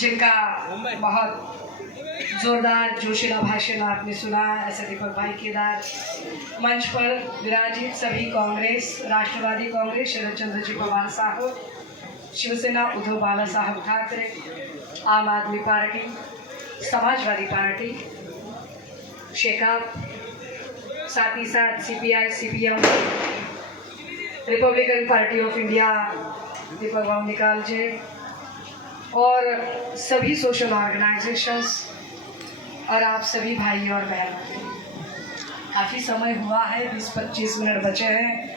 जिनका बहुत जोरदार जोशीला भाषण आपने सुना, ऐसे दीपक भाई केदार मंच पर विराजित सभी कांग्रेस, राष्ट्रवादी कांग्रेस शरद चंद्र जी पवार साहब, शिवसेना उद्धव बाला साहब ठाकरे, आम आदमी पार्टी, समाजवादी पार्टी, शेकाप, साथ ही साथ CPI, CPM, Republican Party of India, Deepak भाव निकाल जी और सभी सोशल ऑर्गेनाइजेशंस और आप सभी भाई और बहन। काफ़ी समय हुआ है, 20-25 मिनट बचे हैं,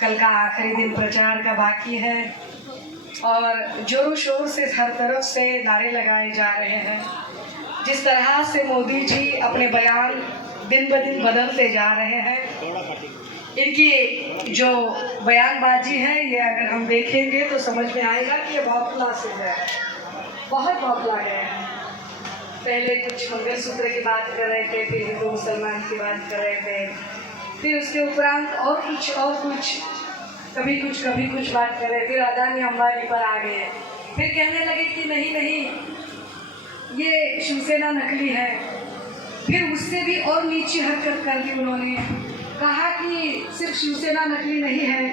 कल का आखिरी दिन प्रचार का बाकी है और जोरों शोर से हर तरफ से नारे लगाए जा रहे हैं। जिस तरह से मोदी जी अपने बयान दिन ब दिन बदलते जा रहे हैं, इनकी जो बयानबाजी है ये अगर हम देखेंगे तो समझ में आएगा कि ये बौखला से है, बहुत बौखला गए हैं। पहले कुछ मंगलसूत्र की बात कर रहे थे, फिर हिंदू मुसलमान की बात कर रहे थे, फिर उसके उपरांत और कुछ कभी कुछ बात कर रहे, फिर अदानी अंबानी पर आ गए, फिर कहने लगे कि नहीं ये शिवसेना नकली है। फिर उससे भी और नीचे हरकत कर दी उन्होंने, कहा कि सिर्फ शिवसेना नकली नहीं है,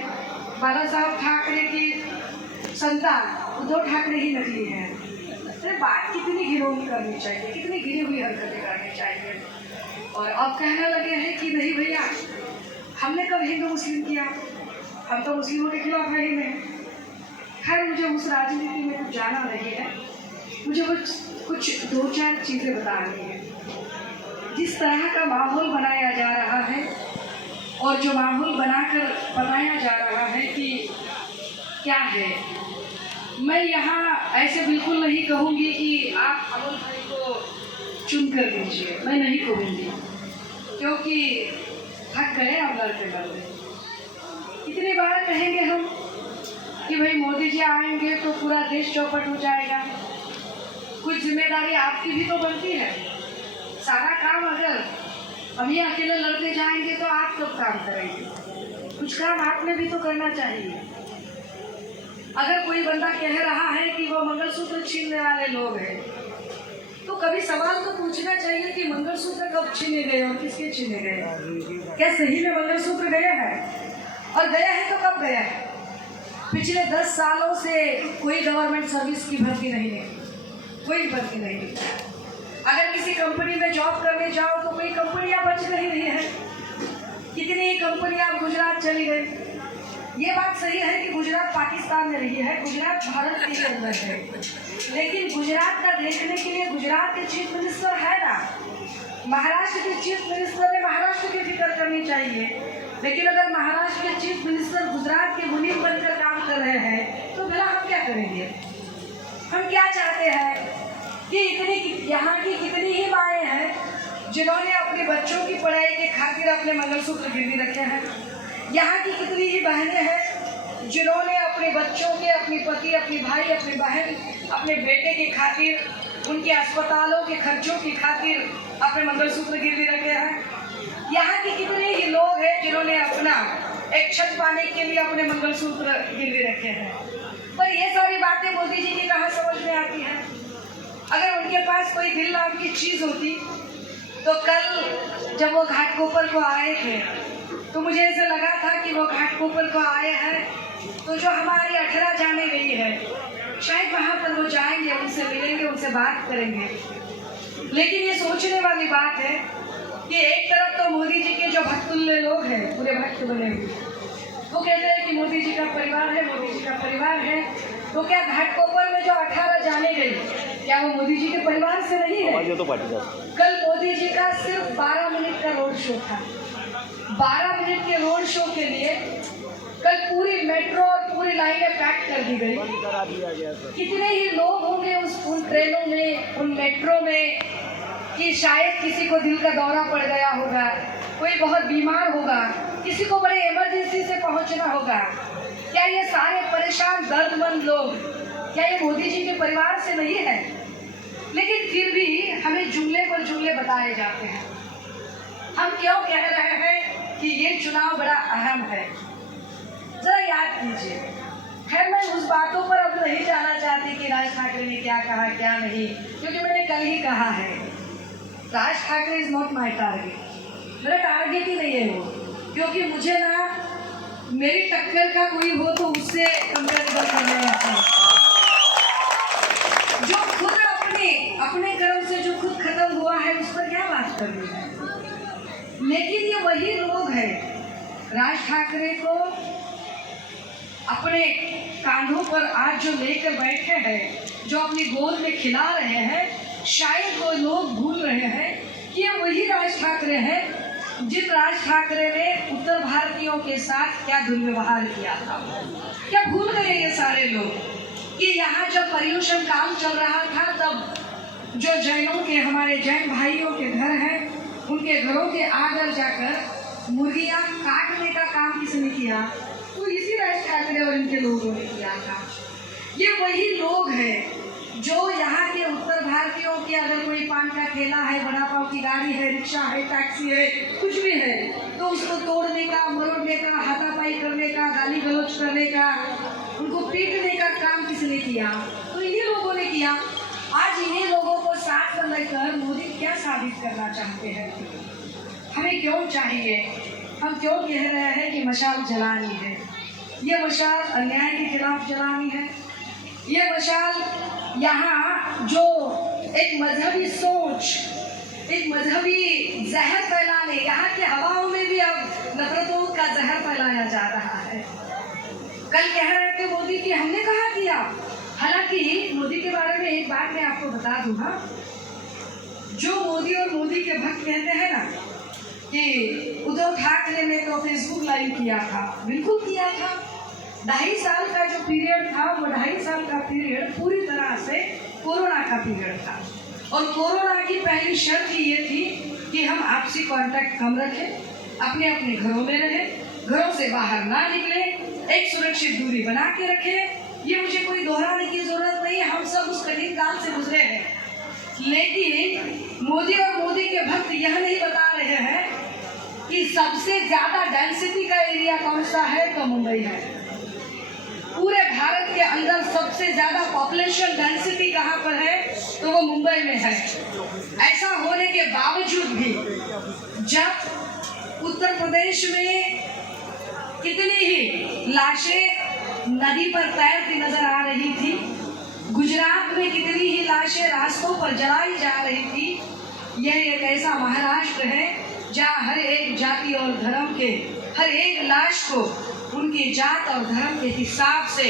बाला साहब ठाकरे की संतान उद्धव ठाकरे ही नकली है। अरे बात कितनी घिनौनी करनी चाहिए, कितनी गिरी हुई हरकतें करनी चाहिए। और अब कहने लगे हैं कि नहीं भैया, हमने कब हिंदू मुस्लिम किया, हम तो मुस्लिमों के खिलाफ है ही नहीं। खैर, मुझे उस राजनीति में कुछ जाना नहीं है, मुझे कुछ 2-4 चीज़ें बतानी है। जिस तरह का माहौल बनाया जा रहा है और जो माहौल बनाकर बताया जा रहा है कि क्या है, मैं यहाँ ऐसे बिल्कुल नहीं कहूँगी कि आप अमन भाई को चुन कर दीजिए, मैं नहीं कहूँगी, क्योंकि थक गए हम लड़ते। कितनी बार कहेंगे हम कि भाई मोदी जी आएंगे तो पूरा देश चौपट हो जाएगा। कुछ जिम्मेदारी आपकी भी तो बनती है। सारा काम अगर हम ये अकेले लड़ते जाएंगे तो आप कब काम करेंगे? कुछ काम आपने भी तो करना चाहिए। अगर कोई बंदा कह रहा है कि वो मंगलसूत्र छीनने वाले लोग हैं, तो कभी सवाल तो पूछना चाहिए कि मंगलसूत्र कब छीने गए और किसके छीने गए। क्या सही में मंगलसूत्र गया है? और गया है तो कब गया है? पिछले 10 सालों से कोई गवर्नमेंट सर्विस की भर्ती नहीं है, कोई भर्ती नहीं है। अगर किसी कंपनी में जॉब करने जाओ तो कोई कंपनियां बच नहीं रही है। कितनी ही कंपनियां गुजरात चली गई। ये बात सही है कि गुजरात पाकिस्तान में रही है, गुजरात भारत के अंदर है, लेकिन गुजरात का देखने के लिए गुजरात के चीफ मिनिस्टर है ना। महाराष्ट्र के चीफ मिनिस्टर ने महाराष्ट्र की फिक्र करनी चाहिए, लेकिन अगर महाराष्ट्र के चीफ मिनिस्टर गुजरात के मुनीम बनकर काम कर रहे हैं तो भला हम क्या करेंगे? हम क्या चाहते हैं कि यहाँ की कितनी ही माएँ हैं जिन्होंने अपने बच्चों की पढ़ाई के खातिर अपने मंगलसूत्र गिरवी रखे हैं। यहाँ की कितनी ही बहनें हैं जिन्होंने अपने बच्चों के, अपने पति, अपने भाई, अपने बहन, अपने बेटे के खातिर, उनके अस्पतालों के खर्चों की खातिर अपने मंगलसूत्र गिरवी रखे हैं। यहाँ के कितने ही लोग हैं जिन्होंने अपना एक छत पाने के लिए अपने मंगलसूत्र गिरवी रखे हैं। पर ये सारी बातें मोदी जी की कहाँ समझ में आती हैं? अगर उनके पास कोई दिल नाम की चीज़ होती तो कल जब वो घाटकोपर को आए थे तो मुझे ऐसा लगा था कि वो घाटकोपर को आए हैं तो जो हमारी 18 जाने गई है शायद वहाँ पर वो जाएंगे, उनसे मिलेंगे, उनसे बात करेंगे। लेकिन ये सोचने वाली बात है कि एक तरफ तो मोदी जी के जो भक्तुल्य लोग हैं, पूरे भक्त बने हुए, वो कहते हैं कि मोदी जी का परिवार है, मोदी जी का परिवार है। तो क्या घाटकोपर में जो 18 जाने गई, क्या वो मोदी जी के परिवार से नहीं है? कल मोदी जी का सिर्फ 12 मिनट का रोड शो था। 12 मिनट के रोड शो के लिए कल पूरी मेट्रो और पूरी लाइनें पैक कर दी गई। कितने ही लोग होंगे उन ट्रेनों में, उन मेट्रो में, कि शायद किसी को दिल का दौरा पड़ गया होगा, कोई बहुत बीमार होगा, किसी को बड़े इमरजेंसी से पहुंचना होगा। क्या ये सारे परेशान दर्दमंद लोग, क्या ये मोदी जी के परिवार से नहीं है? लेकिन फिर भी हमें जुमले पर जुमले बताए जाते हैं। हम क्यों कह रहे हैं कि ये चुनाव बड़ा अहम है? जरा याद कीजिए, खैर मैं उस बातों पर अब नहीं जाना चाहती कि राज ठाकरे ने क्या कहा क्या नहीं, क्योंकि मैंने कल ही कहा है Raj Thackeray is not my target. मेरा टारगेट ही नहीं है वो, क्योंकि मुझे ना मेरी टक्कर का कोई हो तो उससे कंपेरेबल करने आता है। जो खुद अपने कर्म से जो खुद खत्म हुआ है उस पर क्या बात करनी है। लेकिन ये वही लोग हैं राज ठाकरे को अपने कांधों पर आज जो लेकर बैठे हैं, जो अपनी गोद में खिला रहे हैं, शायद वो लोग भूल रहे हैं कि ये वही राज ठाकरे हैं जिन राज ठाकरे ने उत्तर भारतीयों के साथ क्या दुर्व्यवहार किया था। क्या भूल गए ये सारे लोग कि यहाँ जब पर्यूषण काम चल रहा था तब जो जैनों के हमारे जैन भाइयों के घर हैं उनके घरों के आगे जाकर मुर्गियाँ काटने का काम किसने किया? तो इसी राज ठाकरे और इनके लोगों ने किया था। ये वही लोग हैं जो यहाँ के उत्तर भारतीयों के अगर कोई पान का ठेला है, वड़ा पाव की गाड़ी है, रिक्शा है, टैक्सी है, कुछ भी है तो उसको तोड़ने का, मरोड़ने का, हाथापाई करने का, गाली गलौज करने का, उनको पीटने का काम किसने किया? तो इन्हीं लोगों ने किया। आज इन्हीं लोगों को साथ में लेकर मोदी क्या साबित करना चाहते हैं? हमें क्यों चाहिए? हम क्यों कह रहे हैं कि मशाल जलानी है? ये मशाल अन्याय के खिलाफ जलानी है। ये मशाल यहाँ जो एक मजहबी सोच, एक मजहबी जहर फैलाने, यहाँ की हवाओं में भी अब नफरतों का जहर फैलाया जा रहा है। कल कह रहे थे मोदी की हमने कहा किया। हालांकि मोदी के बारे में एक बात मैं आपको बता दूंगा, जो मोदी और मोदी के भक्त कहते हैं ना कि उद्धव ठाकरे ने तो फेसबुक लाइव किया था, बिल्कुल किया था। 2.5 साल का जो पीरियड था वो 2.5 साल का पीरियड पूरी तरह से कोरोना का पीरियड था। और कोरोना की पहली शर्त ये थी कि हम आपसी कांटेक्ट कम रखें, अपने अपने घरों में रहें, घरों से बाहर ना निकले, एक सुरक्षित दूरी बना के रखें। ये मुझे कोई दोहराने की जरूरत नहीं है, हम सब उस कठिन काल से गुजरे हैं। लेकिन मोदी और मोदी के भक्त यह नहीं बता रहे हैं कि सबसे ज्यादा डेंसिटी का एरिया कौन सा है, तो मुंबई है। पूरे भारत के अंदर सबसे ज्यादा पॉपुलेशन डेंसिटी कहाँ पर है, तो वो मुंबई में है। ऐसा होने के बावजूद भी जब उत्तर प्रदेश में कितनी ही लाशें नदी पर तैरती नजर आ रही थी, गुजरात में कितनी ही लाशें रास्तों पर जलाई जा रही थी, यह एक ऐसा महाराष्ट्र है जहाँ हर एक जाति और धर्म के हर एक लाश को उनकी जात और धर्म के हिसाब से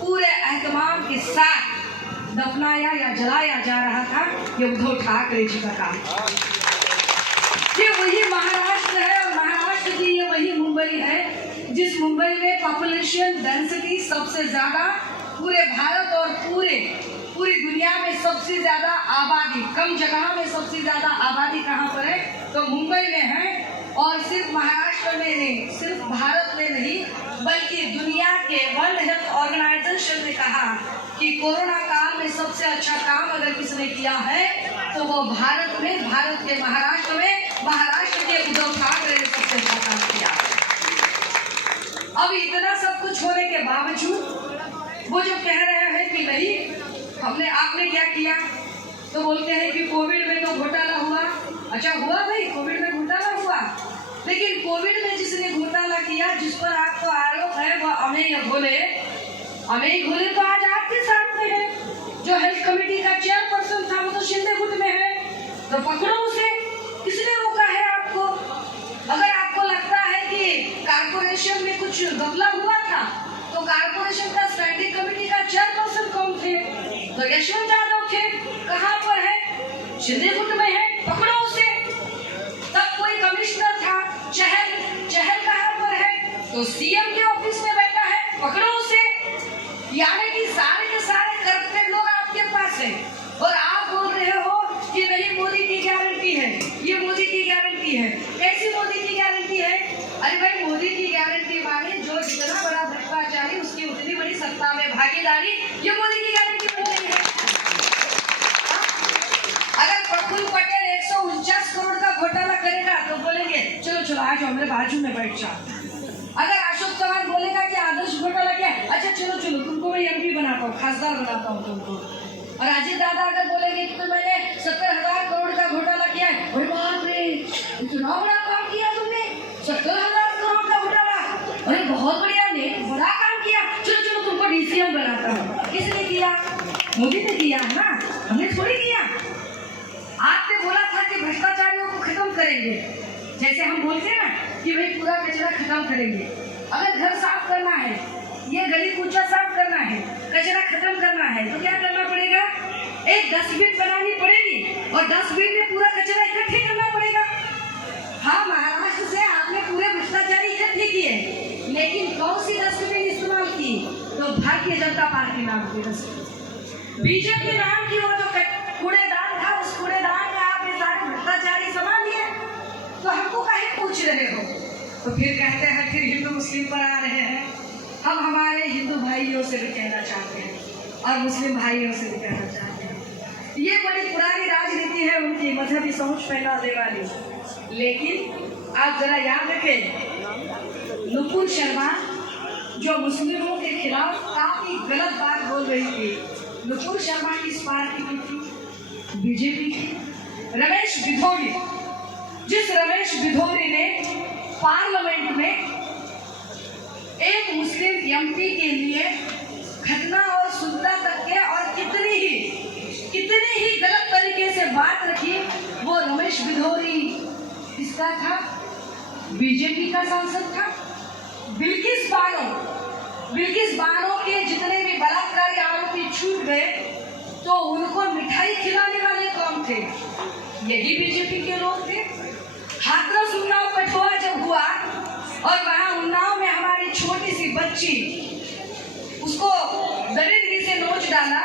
पूरे एहतमाम के साथ दफनाया या जलाया जा रहा था। ये उद्धव ठाकरे जी का काम। ये वही महाराष्ट्र है और महाराष्ट्र की ये वही मुंबई है जिस मुंबई में पॉपुलेशन डेंसिटी सबसे ज्यादा पूरे भारत और पूरी दुनिया में सबसे ज्यादा आबादी, कम जगह में सबसे ज्यादा आबादी कहाँ पर है, तो मुंबई में है। और सिर्फ महाराष्ट्र में नहीं, सिर्फ भारत में नहीं, बल्कि दुनिया के वर्ल्ड हेल्थ ऑर्गेनाइजेशन ने कहा कि कोरोना काल में सबसे अच्छा काम अगर किसने किया है तो वो भारत में, भारत के महाराष्ट्र में, महाराष्ट्र के उद्धव ठाकरे ने सबसे अच्छा काम किया। अब इतना सब कुछ होने के बावजूद वो जो कह रहे हैं कि नहीं आपने क्या किया, तो बोलते हैं कि कोविड में तो घोटाला हुआ। अच्छा हुआ भाई, कोविड में घोटाला हुआ, लेकिन कोविड में जिसने घोटाला किया, जिस पर आपको आरोप है, वो अमेय घोले तो आज आपके साथ में है। जो हेल्थ कमेटी का चेयरपर्सन था वो तो शिंदे गुट में है, तो पकड़ो उसे। किसने रोका है आपको? अगर आपको लगता है कि कारपोरेशन में कुछ गफला हुआ था, तो कारपोरेशन का स्टैंडिंग कमेटी का चेयरपर्सन कौन थे? तो यशवंत यादव थे। कहाँ पर है? शिंदे गुट में है, पकड़ो उसे। तब कोई कमिश्नर था, चहल कहाँ पर है? तो सीएम के ऑफिस में बैठा है, पकड़ो उसे। यानी कि सारे के सारे करप्टेड लोग आपके पास है और आप बोल रहे हो कि नहीं मोदी की गारंटी है, ये मोदी की गारंटी है। कैसी मोदी की गारंटी है? अरे भाई, मोदी की गारंटी माने जो जितना बड़ा भ्रष्टाचारी उसकी उतनी बड़ी सत्ता में भागीदारी, ये मोदी की गारंटी नहीं है। अगर प्रफुल्ल पटेल 149 करोड़ का घोटाला करेगा तो बोलेंगे चलो आ जाओ मेरे बाजू में बैठ जाओ। अगर अशोक चौहान बोलेगा कि आदर्श घोटाला क्या, अच्छा चलो चलो तुमको मैं एमपी बनाता हूँ, खासदार बनाता हूँ तुमको। और अजीत दादा अगर बोलेंगे कि तो मैंने 70,000 करोड़ का घोटाला किया है, अरे बाप रे इतना बड़ा काम किया तुमने, 70,000 करोड़ का घोटाला, अरे बहुत बढ़िया ने बड़ा काम किया, चलो चलो तुमको डीसीएम बनाता हूँ। किसने किया? मोदी ने किया है ना, हमने थोड़ी किया। आपने बोला था कि भ्रष्टाचारियों को खत्म करेंगे, जैसे हम बोलते हैं ना कि भाई पूरा कचरा खत्म करेंगे। अगर घर साफ करना है, ये गली कूचा साफ करना है, कचरा खत्म करना है, तो क्या करना पड़ेगा? एक डस्टबिन बनानी पड़ेगी और डस्टबिन में पूरा कचरा इकट्ठे करना पड़ेगा। हाँ, महाराष्ट्र से आपने पूरे भ्रष्टाचारी इकट्ठे किए, लेकिन कौन सी डस्टबिन इस्तेमाल की? तो भारतीय जनता पार्टी नाम की डस्टबिन, बीजेपी नाम की वो जो कूड़ेदान था, उस कूड़ेदान में आपने सारे भ्रष्टाचारी संभाल लिए। तो हमको काहे पूछ रहे हो? तो फिर कहते हैं फिर हिंदू मुस्लिम पर आ रहे हैं। हम हमारे हिंदू भाइयों से भी कहना चाहते हैं और मुस्लिम भाइयों से भी कहना चाहते हैं, ये बड़ी पुरानी राजनीति है उनकी, मजहबी सोच फैलाने वाली। लेकिन आप जरा याद रखें, नुपुर शर्मा जो मुस्लिमों के खिलाफ काफी गलत बात बोल रही थी, नुपुर शर्मा किस पार्टी की थी? बीजेपी की। रमेश बिधोरी, जिस रमेश बिधोरी ने पार्लियामेंट में एक मुस्लिम एमपी के लिए घटना और सुनता तक के और कितनी ही गलत तरीके से बात रखी, वो रमेश बिधोरी किसका था? बीजेपी का सांसद था। बिल्किस बानो के जितने भी बलात्कारी आरोपी छूट गए तो उनको मिठाई खिलाने वाले कौन थे? यही बीजेपी के लोग थे। हाथरस उन्नाव कठुआ जब हुआ और वहां उन्नाव में हमारी छोटी सी बच्ची, उसको दरिद्री से नोच डाला,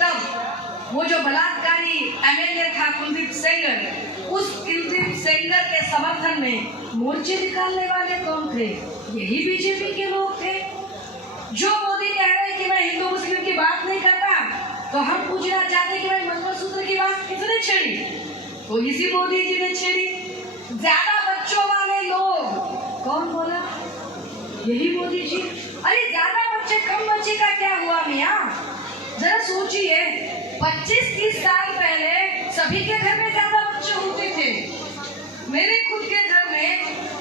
तब वो जो बलात्कारी एमएलए था कुलदीप सेंगर, उस कुलदीप सेंगर के समर्थन में मोर्चे निकालने वाले कौन थे? यही बीजेपी के लोग थे। जो मोदी कह रहे कि मैं हिंदू मुस्लिम की बात नहीं करता, तो हम पूछना चाहते कि भाई मंगलसूत्र की बात किसने छेड़ी? तो इसी मोदी जी ने छेड़ी। ज्यादा बच्चों वाले लोग कौन बोला? यही मोदी जी। अरे ज्यादा बच्चे कम बच्चे का क्या हुआ मियाँ? जरा सोचिए, 25-30 साल पहले सभी के घर में ज्यादा बच्चे होते थे। मेरे खुद के घर में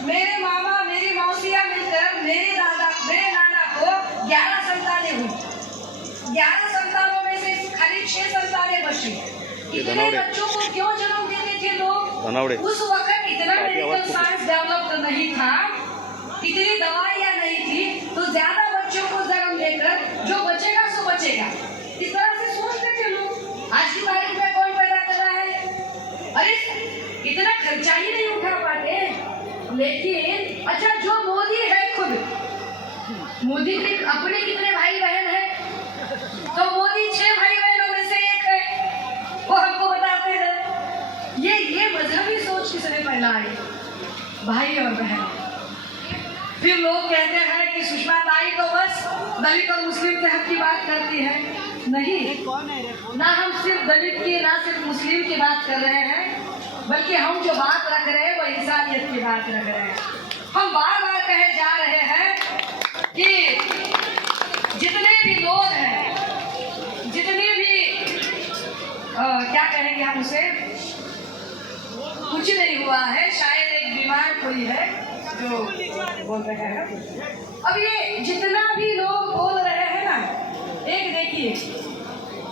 मेरे मामा मेरी मौसियाँ मिलकर मेरे नाना को 11 संतानें हुई। 11 संतानों में से खाली 6 संतानें बची। इतने बच्चों को क्यों जन्म देते थे लोग? उस वक्त इतना मेडिकल साइंस डेवलप नहीं था, इतनी दवाइयाँ नहीं थी, तो ज्यादा बच्चों को जन्म देकर जो बचेगा सो बचेगा, इस तरह से सोचते थे लोग। आज की तारीख में कौन पैदा कर रहा है? अरे इतना खर्चा ही नहीं उठा पाते। लेकिन अच्छा, जो मोदी है खुद, मोदी के अपने कितने भाई बहन है? तो मोदी 6 भाई बहनों में से एक है, वो हमको बताते हैं। ये मजहबी सोच किसने फैलाई? भाई और बहन। फिर लोग कहते हैं कि सुषमा ताई तो बस दलित और मुस्लिम के हक की बात करती है। नहीं, ना हम सिर्फ दलित की, ना सिर्फ मुस्लिम की बात कर रहे हैं, बल्कि हम जो बात रख रहे हैं वो इंसानियत की बात रख रहे हैं। हम बार बार कहे जा रहे हैं कि जितने भी लोग हैं, जितने भी क्या कहेंगे हम उसे, कुछ नहीं हुआ है, शायद एक बीमार कोई है जो बोल रहे हैं। अब ये जितना भी लोग बोल रहे हैं ना, एक देखिए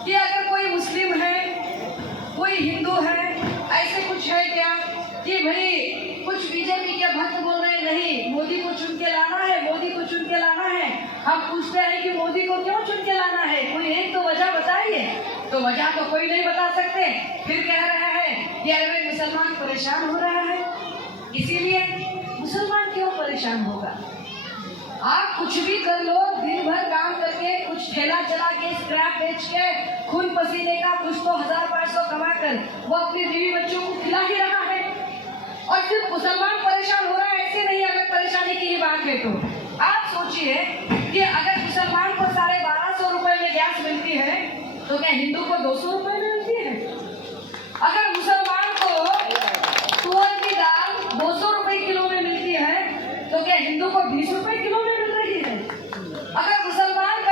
कि अगर कोई मुस्लिम है, कोई हिंदू है, ऐसे कुछ है क्या कि भाई कुछ बीजेपी के भक्त बोल रहे नहीं मोदी को चुन के लाना है, मोदी को चुन के लाना है। हम पूछते हैं कि मोदी को क्यों चुन के लाना है? कोई एक तो वजह बताइए। तो वजह तो कोई नहीं बता सकते। फिर कह रहे हैं कि अरे मुसलमान परेशान हो रहा है, इसीलिए मुसलमान क्यों परेशान होगा? आप कुछ भी कर लो, दिन भर काम करके, कुछ ठेला चला के, स्क्रैप बेच के, खून पसीने का कुछ तो 1000-500 कमा कर वो अपने बीवी बच्चों को खिला ही रहा है। और सिर्फ मुसलमान परेशान हो रहा है ऐसे नहीं, अगर परेशानी की बात है तो आप सोचिए कि अगर मुसलमान को 1250 रुपए में गैस मिलती है तो क्या हिंदू को 200 रुपए में मिलती है? अगर मुसलमान को तुअर की दाल 200 रुपए किलो में मिलती है तो क्या हिंदू को 20 रुपए किलो में मिल रही है? अगर मुसलमान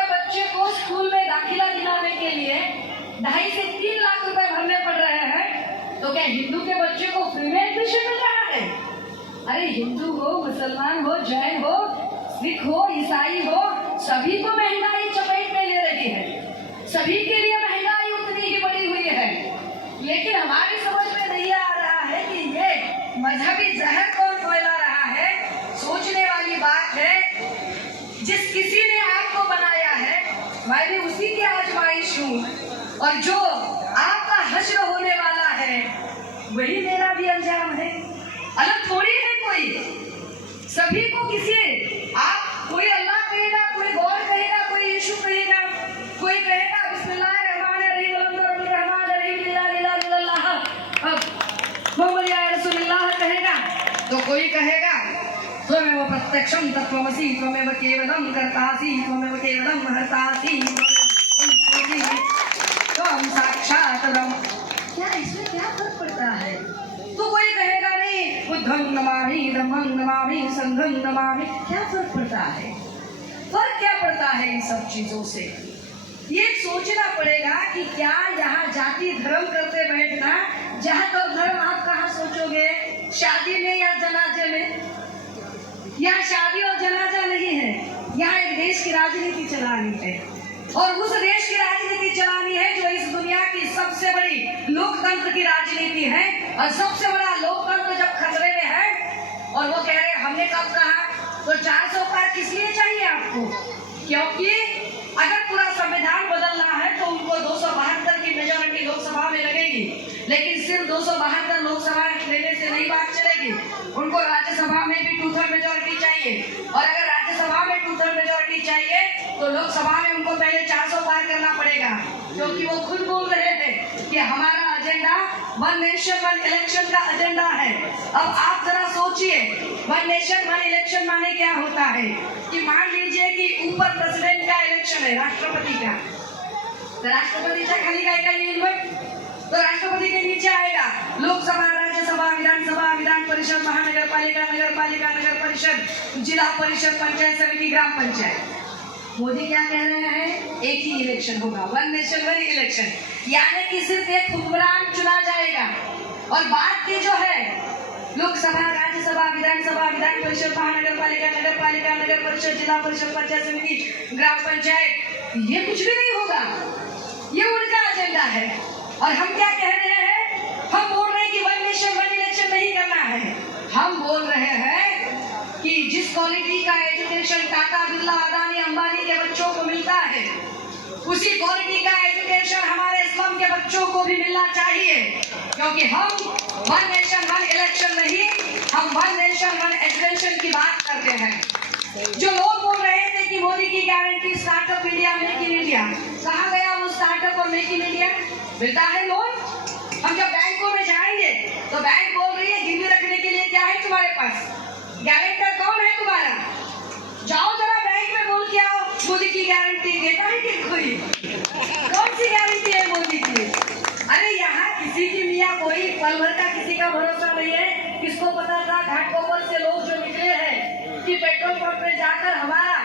2.5 से 3 लाख रुपए भरने पड़ रहे हैं, तो क्या हिंदू के बच्चे को फ्री में एडमिशन मिल रहा है? अरे हिंदू हो, मुसलमान हो, जैन हो, सिख हो, ईसाई हो, सभी को महंगाई चपेट में ले रही है। सभी के लिए महंगाई उतनी ही बढ़ी हुई है। लेकिन हमारी समझ में नहीं आ रहा है कि ये मजहबी जहर कौन फैला रहा है। सोचने वाली बात है, जिस किसी ने आपको बनाया है मैं भी उसी की आजमाइश हूँ, और जो आपका हश्र होने वाला है वही मेरा भी अंजाम है। अलग थोड़ी है कोई, सभी को किसी आप कोई अल्लाह कहेगा, कोई गॉड कहेगा, कोई यीशु कहेगा, कोई कहेगा बिस्मिल्लाहिर्रहमानिर्रहीम कहेगा, तो कोई कहेगा त्वमेव प्रत्यक्षं तत्त्वमसि त्वमेव केवलं कर्तासि त्वमेव केवलं हर्तासि त्वं साक्षात् ब्रह्म। क्या इसमें क्या फर्क पड़ता है? तो कोई कहेगा नहीं बुद्धं नमामि धम्मं नमामि संघं नमामि। क्या फर्क पड़ता है? फर्क क्या पड़ता है इन सब चीजों से? ये सोचना पड़ेगा कि क्या यहाँ जाति धर्म करते बैठना, जात और धर्म आप कहाँ सोचोगे? शादी में या जनाजे में? यहाँ शादी और जनाजा नहीं है, यहाँ एक देश की राजनीति चलानी है, और उस देश की राजनीति चलानी है जो इस दुनिया की सबसे बड़ी लोकतंत्र की राजनीति है। और सबसे बड़ा लोकतंत्र जब खतरे में है और वो कह रहे हमने कब कहा, तो 400 पार किस लिए चाहिए आपको? क्योंकि अगर पूरा संविधान बदलना है तो उनको 272 की मेजोरिटी लोकसभा में लगेगी, लेकिन सिर्फ 272 लोकसभा लेने से नहीं बात चलेगी, उनको राज्यसभा में भी 2/3 मेजोरिटी चाहिए, और अगर राज्यसभा में 2/3 मेजोरिटी चाहिए तो लोकसभा में उनको पहले 400 पार करना पड़ेगा। क्योंकि वो खुद बोल रहे थे कि हमारा एजेंडा 1 नेशन 1 इलेक्शन का एजेंडा है। अब आप जरा सोचिए, 1 नेशन 1 इलेक्शन माने क्या होता है कि मान लीजिए कि ऊपर प्रेसिडेंट का इलेक्शन है, राष्ट्रपति का, तो राष्ट्रपति खाली का तो राष्ट्रपति के नीचे आएगा लोकसभा, राज्यसभा, विधानसभा, विधान परिषद, महानगर पालिका, नगर पालिका, नगर परिषद, जिला परिषद, पंचायत समिति, ग्राम पंचायत। मोदी क्या कह रहे हैं? एक ही इलेक्शन होगा, 1 नेशन 1 इलेक्शन, यानी कि सिर्फ एक हुक्मरान चुना जाएगा, और बात की जो है लोकसभा, राज्यसभा, विधानसभा, विधान परिषद, महानगर पालिका, नगर पालिका, नगर परिषद, जिला परिषद, पंचायत समिति, ग्राम पंचायत, ये कुछ भी नहीं होगा। ये उनका एजेंडा है। और हम क्या कह रहे हैं? हम बोल रहे हैं कि 1 नेशन 1 इलेक्शन नहीं करना है। हम बोल रहे हैं कि जिस क्वालिटी का एजुकेशन टाटा, बिरला, अदानी, अंबानी के बच्चों को मिलता है, उसी क्वालिटी का एजुकेशन हमारे स्लम के बच्चों को भी मिलना चाहिए। क्योंकि हम 1 नेशन 1 इलेक्शन नहीं, हम 1 नेशन 1 एजुकेशन की बात करते हैं। जो लोग बोल रहे थे कि मोदी की guarantee startup India, make in India, कहाँ गया वो स्टार्टअप और मेक इन इंडिया? मिलता है लोन? हम जब बैंकों में जाएंगे तो बैंक बोल रही है गिरवी रखने के लिए क्या है तुम्हारे पास, गारंटर कौन है तुम्हारा? जाओ जरा बैंक में बोल के आओ, मोदी की गारंटी देता है कि कोई? कौन सी गारंटी है मोदी की? अरे यहाँ किसी की मियाँ कोई पल भर का किसी का भरोसा नहीं है। किसको पता था घाटकोपर से लोग जो निकले हैं कि पेट्रोल पंप में जाकर हमारा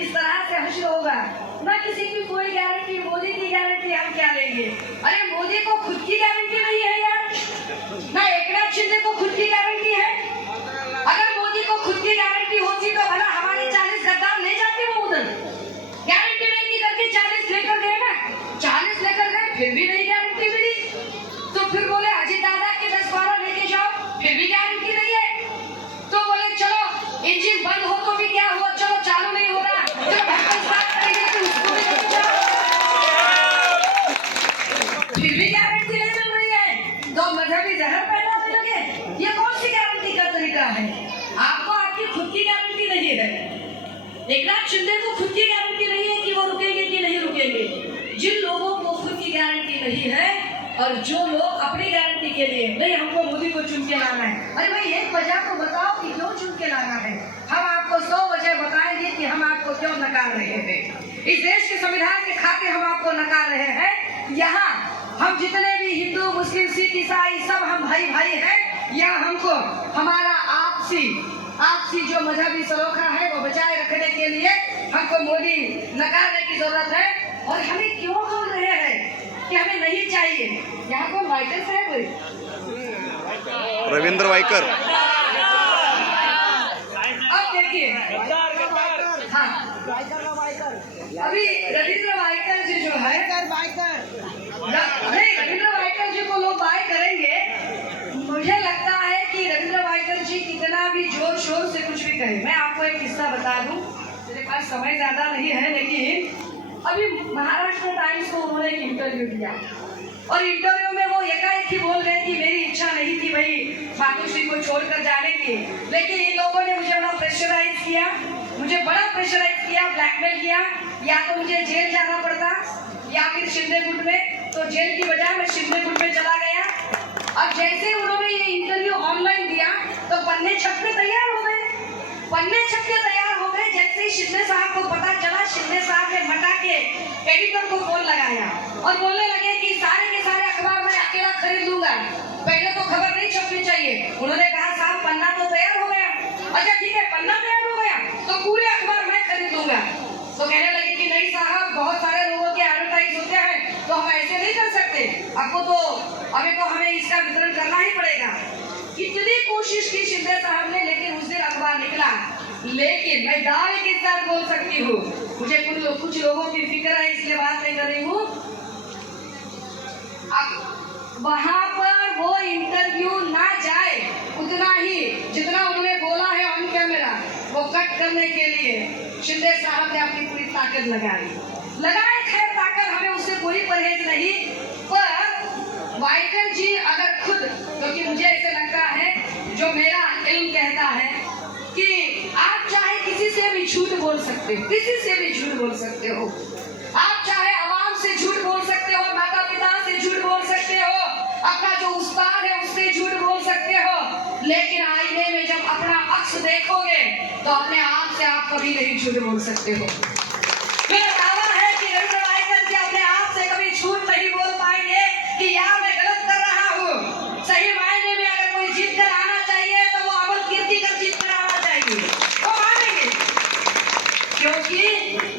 इस तरह से हश्र होगा? ना किसी की कोई गारंटी। मोदी की गारंटी हम क्या लेंगे? अरे मोदी को खुद की गारंटी नहीं है यार, ना एकनाथ शिंदे को खुद की गारंटी है। अगर मोदी को खुद की गारंटी होती तो भला हमारे 40 गद्दार ले जाते वो उधर? गारंटी नहीं करके 40 लेकर गए ना, 40 लेकर गए फिर भी नहीं गारंटी मिली, तो फिर बोले अजीत दादा के 10-12 लेके जाओ, फिर भी गारंटी नहीं है। तो बोले चलो इंजन बंद हो तो भी क्या हुआ, चलो चालू नहीं हो रहा, चलो ढक्कन साफ करेंगे तो उसको भी लेके जाओ, फिर भी गारंटी नहीं मिल रही है। तो मजहबी जहर पैदा होने लगे। ये कौन सी गारंटी का तरीका है? आपको आपकी खुद की गारंटी नहीं है। एकनाथ शिंदे को खुद की गारंटी नहीं है कि वो रुकेंगे कि नहीं रुकेंगे। जिन लोगों को खुद की गारंटी नहीं है और जो लोग अपनी गारंटी के लिए नहीं हमको मोदी को चुन के लाना है, अरे भाई एक वजह तो बताओ कि क्यों चुन के लाना है। हम आपको 100 वजह बताएंगे कि हम आपको क्यों नकार रहे हैं। इस देश के संविधान के खातिर हम आपको नकार रहे हैं। यहाँ हम जितने भी हिंदू, मुस्लिम, सिख, ईसाई सब हम भाई भाई हैं। यहाँ हमको हमारा आपसी जो मजहबी सलोखा है वो बचाए रखने के लिए हमको मोदी नकारने की जरूरत है। और हमें क्यों बोल रहे हैं कि हमें नहीं चाहिए। यहाँ कौन वाइकर साहब है? रविंद्र वाइकर। अब देखिए, हाँ अभी रविंद्र वाइकर जी जो है, नहीं रविंद्र वाइकर जी को लोग बाय करेंगे। मुझे लगता है कि रविंद्र वाइकर जी कितना भी जोर शोर से कुछ भी कहे। मैं आपको एक किस्सा बता दूं, मेरे पास समय ज्यादा नहीं है, लेकिन अभी महाराष्ट्र टाइम्स को उन्होंने एक इंटरव्यू दिया और इंटरव्यू में वो एकाएक ही बोल गए कि मेरी इच्छा नहीं थी भाई मातोश्री को छोड़कर जाने की, लेकिन इन लोगों ने मुझे बड़ा प्रेशराइज किया, ब्लैकमेल किया। या तो मुझे जेल जाना पड़ता या फिर शिंदे गुट में, तो जेल की बजाय मैं शिंदे गुट में चला गया। अब जैसे उन्होंने ये इंटरव्यू ऑनलाइन दिया तो पन्ने छपने तैयार हो गए। जैसे ही शिंदे साहब को पता चला, शिंदे साहब ने मटा के एडिटर को फोन लगाया और बोलने लगे कि सारे के सारे अखबार मैं अकेला खरीद लूंगा, पहले तो खबर नहीं छपनी चाहिए। उन्होंने कहा साहब पन्ना तो तैयार हो गया। अच्छा ठीक है, पन्ना तैयार हो गया तो पूरे अखबार मैं खरीद लूंगा। तो कहने लगे कि नहीं साहब, बहुत सारे लोगों के एडवर्टाइज होते हैं तो हम ऐसे नहीं कर सकते, हमें इसका वितरण करना ही पड़ेगा। कितनी कोशिश की शिंदे साहब ने, लेकिन उस दिन अखबार निकला। लेकिन मैं दावे के साथ बोल सकती हूँ, मुझे कुछ लोगों की फिक्र है इसलिए बात नहीं कर रही हूँ। वहां पर वो इंटरव्यू ना जाए, उतना ही जितना उन्होंने बोला है ऑन कैमरा, वो कट करने के लिए शिंदे साहब ने अपनी पूरी ताकत लगाए। खैर ताकत, हमें उससे कोई परहेज नहीं, पर वाइकर जी अगर खुद, क्योंकि मुझे ऐसे लगता है, जो मेरा इल्म कहता है कि आप चाहे किसी से भी झूठ बोल सकते हो, आप चाहे आवाम से झूठ बोल सकते हो, माता पिता से झूठ बोल सकते हो, अपना जो उस्ताद है उससे झूठ बोल सकते हो, लेकिन आईने में जब अपना अक्स देखोगे तो अपने आप से आप कभी नहीं झूठ बोल सकते हो। मेरा दावा है कि रविंद्र वाइकर जी अपने आप से कभी झूठ नहीं बोल पाएंगे कि यार मैं गलत कर रहा हूँ। सही मायने में अगर कोई जीत कर आना चाहिए तो वो अमल कीर्ति कर जीत कर आना चाहिए, वो मानेंगे। क्योंकि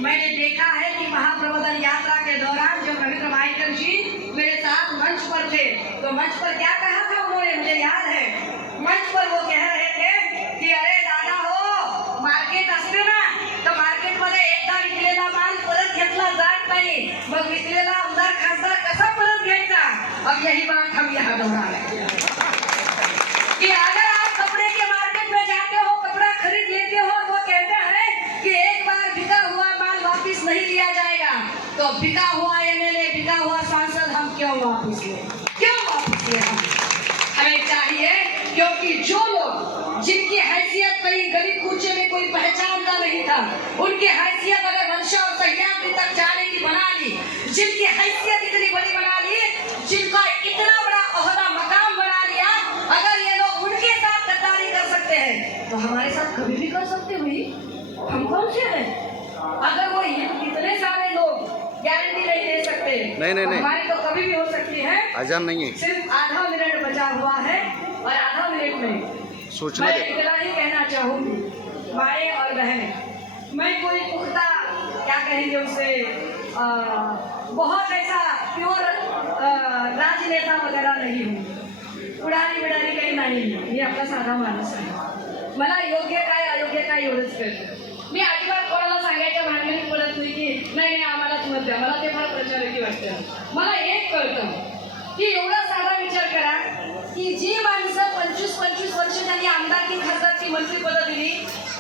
मैंने देखा है कि महाप्रबोधन यात्रा के दौरान जब रविंद्र वाइकर जी मेरे साथ मंच पर थे, तो मंच पर क्या कहा था उन्होंने, मुझे याद है। मंच पर वो कह रहे थे कि अरे दादा हो, मार्केट असते ना, तो मार्केट मध्ये एकदा विकलेला माल परत घेतला जात नाही, मग विकलेला आमदार खासदार कसा परत घ्यायचा। अब यही बात हम यहाँ दोहरा रहे हैं कि अगर आप कपड़े के मार्केट में जाते हो, कपड़ा खरीद लेते हो, वो कहते हैं कि एक बार बिका हुआ माल वापिस नहीं लिया जाएगा, तो बिका हुआ एमएलए, बिका हुआ सांसद हम क्यों वापिस ले हमें चाहिए। क्योंकि जो लोग जिनकी हैसियत कहीं गली कूचे में कोई पहचानता नहीं था, उनकी हैसियत अगर वंशा और सह्याद्री तक जाने की बना ली, जिनकी हैसियत इतनी बड़ी बना ली, जिनका इतना बड़ा ओहदा मकाम बना लिया, अगर ये लोग उनके साथ गद्दारी कर सकते हैं तो हमारे साथ कभी भी कर सकते हुई। हम कौन से हैं? अगर वो इतने सारे लोग गारंटी नहीं दे सकते, नहीं। हमारी तो कभी भी हो सकती है। अजान नहीं है, सिर्फ आधा मिनट बचा हुआ है और आधा मिनट में सोचना मैं इतना ही कहना चाहूंगी, माए और बहने, मैं कोई पुख्ता क्या कहेंगे उसे, बहुत ऐसा प्योर राजनेता वगैरह नहीं हूँ, उडारी बिडारी काही नाही, मी आपला साधा माणूस आहे। मला योग्य काय अयोग्य काय एवढंच कळतं। मी अजिबात कोणाला सांगायच्या भानगडीत पडत नाही की नाही आम्हालाच मत द्या, मला ते फार प्रचारकी वाटतं। मला एक कळतं की एवढा साधा विचार करा की जी माणसं 25-25 वर्ष त्यांनी आमदारकी, खासदारकी, मंत्रीपद दिली,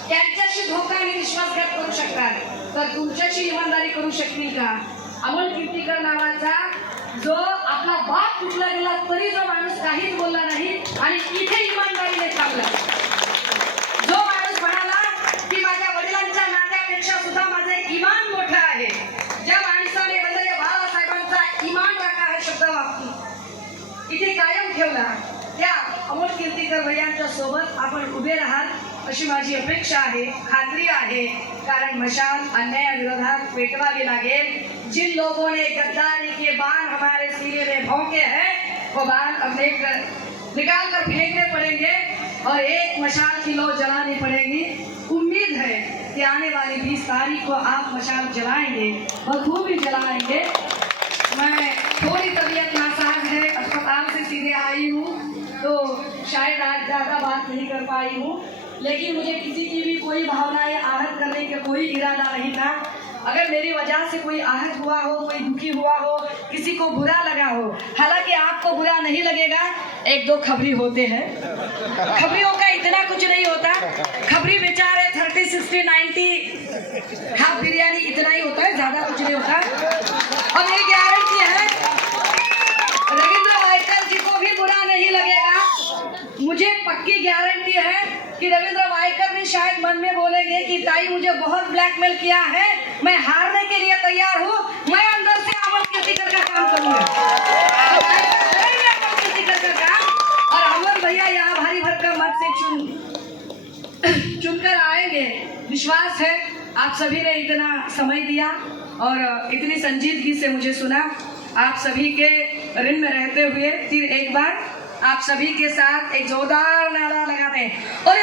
त्यांच्याशी धोका आणि विश्वासघात करू शकतात, तर तुमच्याशी इमानदारी करू शकतील का? अमोल कीर्तीकर नावाचा जो आपला बाप तुटला गेला तरी जो माणूस काहीच बोलला नाही आणि इथे इमानदारीने थांबला, जो माणूस म्हणाला की माझ्या वडिलांच्या नात्यापेक्षा सुद्धा माझं इमान मोठं आहे, ज्या माणसाने वंदनीय बाळासाहेबांचा इमान राखा हा शब्द वापरून इथे कायम ठेवला, त्या अमोल कीर्तीकर भैयांच्या सोबत आपण उभे राहाल अशी माझी अपेक्षा आहे, खात्री आहे। कारण मशाल अन्यायाविरोधात पेटवावी लागेल। जिन लोगों ने गद्दारी के बाण हमारे सीने में भौंके हैं, वो बाण अब निकाल कर फेंकने पड़ेंगे और एक मशाल की लौ जलानी पड़ेगी। उम्मीद है कि आने वाली 20 तारीख को आप मशाल जलाएंगे, बखूबी जलाएंगे। मैं थोड़ी तबीयत नहीं कर पाई हूँ, लेकिन मुझे किसी की भी कोई भावनाएं आहत करने का कोई इरादा नहीं था। अगर मेरी वजह से कोई आहत हुआ हो, कोई दुखी हुआ हो, किसी को बुरा लगा हो, हालांकि आपको बुरा नहीं लगेगा, एक दो खबरी होते हैं, खबरियों का इतना कुछ नहीं होता। खबरी बेचारे 30, 60, 90 हाफ बिरयानी इतना ही होता है, ज्यादा कुछ नहीं होता। और मेरी गारंटी है रविंद्र वायकर जी को भी बुरा नहीं लगेगा। मुझे पक्की गारंटी है कि रविंद्र वायकर भी शायद मन में बोलेंगे कि ताई मुझे बहुत ब्लैकमेल किया है, मैं हारने के लिए तैयार हूँ, मैं अंदर से अमर कीर्तिकर का काम करूंगा। तो वायकर करेंगे अमर कीर्तिकर का काम, और अमर भैया यहाँ भारी भरकम मत से चुनकर आएंगे। विश्वास है आप सभी ने इतना समय दिया और इतनी संजीदगी से मुझे सुना। आप सभी के ऋण में रहते हुए फिर एक बार आप सभी के साथ एक जोरदार नारा लगाते हैं। और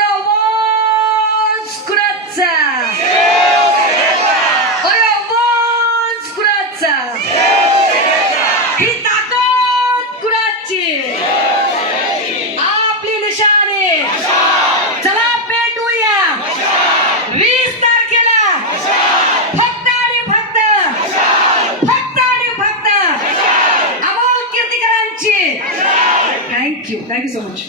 आपली निशाणे चला पेटूया 20 तारखेला फक्त आणि फक्त अमोल कीर्तिकरांची। Thank you so much.